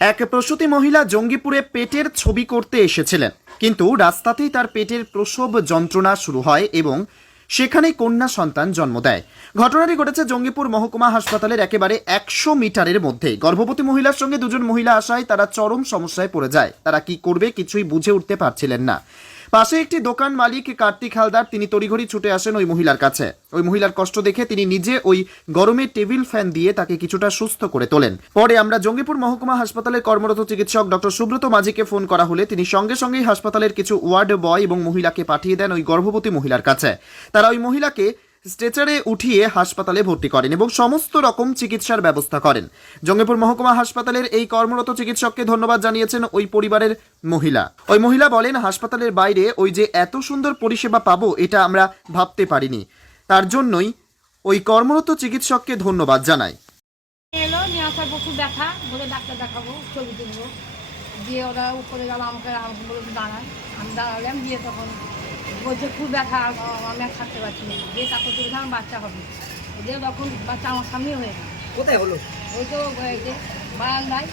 এক প্রসূতি মহিলা জঙ্গিপুরে পেটের ছবি করতে এসেছিলেন। কিন্তু রাস্তাতেই তার পেটের প্রসব যন্ত্রণা শুরু হয় এবং সেখানেই কন্যা সন্তান জন্ম দেয়। ঘটনাটি ঘটেছে জঙ্গিপুর মহকুমা হাসপাতালের একেবারে একশো মিটারের মধ্যে গর্ভবতী মহিলার সঙ্গে দুজন মহিলা আসায় তারা চরম সমস্যায় পড়ে যায়। তারা কি করবে কিছুই বুঝে উঠতে পারছিলেন না। পাশে একটি দোকান মালিক কার্তিক হালদার, তিনি তড়িঘড়ি ছুটে আসেন ওই মহিলার কাছে। ওই মহিলার কষ্ট দেখে তিনি নিজে ওই গরমে টেবিল ফ্যান দিয়ে তাকে কিছুটা সুস্থ করে তোলেন। পরে আমরা জঙ্গিপুর মহকুমা হাসপাতালে কর্মরত চিকিৎসক ডক্টর সুব্রত মাঝিকে ফোন করা হলে তিনি সঙ্গে সঙ্গেই হাসপাতালের কিছু ওয়ার্ড বয় এবং মহিলাকে পাঠিয়ে দেন ওই গর্ভবতী মহিলার কাছে। তারা ওই মহিলাকে স্ট্রেচারে উঠিয়ে হাসপাতালে ভর্তি করেন এবং সমস্ত রকম চিকিৎসার ব্যবস্থা করেন। জঙ্গিপুর মহকুমা হাসপাতালের এই কর্মরত চিকিৎসককে ধন্যবাদ জানিয়েছেন ওই পরিবারের মহিলা। ওই মহিলা বলেন, হাসপাতালের বাইরে ওই যে এত সুন্দর পরিষেবা পাবো, এটা আমরা ভাবতে পারিনি। তার জন্যই ওই কর্মরত চিকিৎসককে ধন্যবাদ জানাই। এলো, নিয়ে আসার বলে ডাক্তার দেখাবো, ছবি তুলবো। দিয়ে ওরা উপরে গেল, আমাকে আমাকে বলে আমি দাঁড়ালাম দিয়ে তখন বলছে খুব ব্যথা আমি আর থাকতে পারছি না। যে তারপর তুলে আমার বাচ্চা হবে। যে তখন বাচ্চা আমার সামনে হয়ে গেল। কোথায় হলো? ওই তো যে বারান্দায়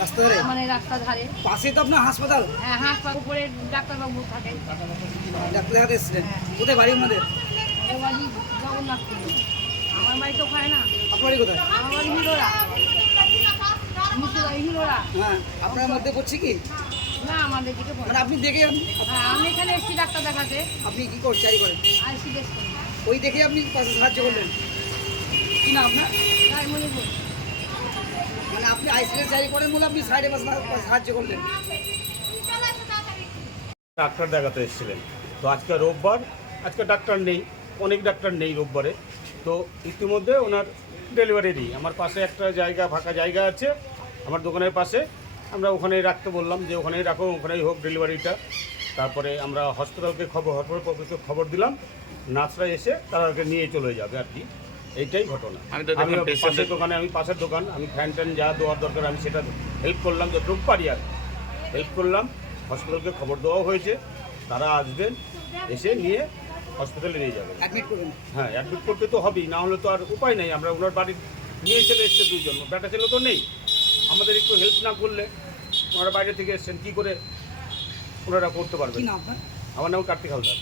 রাস্তা মানে রাস্তার ধারে পাশে তো আপনার হাসপাতাল? হ্যাঁ হাসপাতাল উপরে ডাক্তারবাবু থাকে। ডাক্তার দেখাতে এসেছিলেন। কোথায় বাড়ি আমাদের বাড়ি জগন্নাথপুর। আমার বাড়ি তো ওখানে না। আপনার বাড়ি কোথায়? আমার বাড়ি মুর্শিদাবাদ হিলোরা হ্যাঁ আপনার মধ্যে করছি কি? না আমাদের দিকে মানে আপনি দেখে আপনি হ্যাঁ আমি এখানে এসেছি ডাক্তার দেখাতে। আপনি কি করছেন? চাই করেন। আইসি বেশ ওই দেখে আপনি পাশে সাহায্য করলেন। কি না আপনার? তাই মনে মানে আপনি আইসিএস চাই করেন বলে আপনি সাইডে পাশে সাহায্য করলেন। ডাক্তার দেখাতে এসেছিলেন। তো আজকে রোববার আজকে ডাক্তার নেই অনেক ডাক্তার নেই রোববারে। তো ইতিমধ্যে ওনার ডেলিভারি দিই আমার পাশে একটা জায়গা ফাঁকা জায়গা আছে। আমার দোকানের পাশে। আমরা ওখানেই রাখতে বললাম যে ওখানেই রাখো ওখানেই হোক ডেলিভারিটা। তারপরে আমরা হসপিটালকে খবর হসপিটালকে খবর দিলাম। নার্সরা এসে তাদেরকে নিয়ে চলে যাবে আর কি। এইটাই ঘটনা। আমি পাশের দোকানে আমি পাশের দোকান আমি ফ্যান ট্যান যা দেওয়ার দরকার আমি সেটা হেল্প করলাম যতটুকু পারি আর হেল্প করলাম। হসপিটালকে খবর দেওয়া হয়েছে। তারা আসবেন এসে নিয়ে হসপিটালে নিয়ে যাবেন। হ্যাঁ অ্যাডমিট করতে তো হবেই না হলে তো আর উপায় নেই। আমরা ওনার বাড়ির নিয়ে চলে এসছে দুজন। বেটা ছেলে তো নেই। আমাদের একটু হেল্প না করলে ওনারা বাইরে থেকে এসছেন কী করে ওনারা করতে পারবেন? আমার নাম কার্তিক হালদার।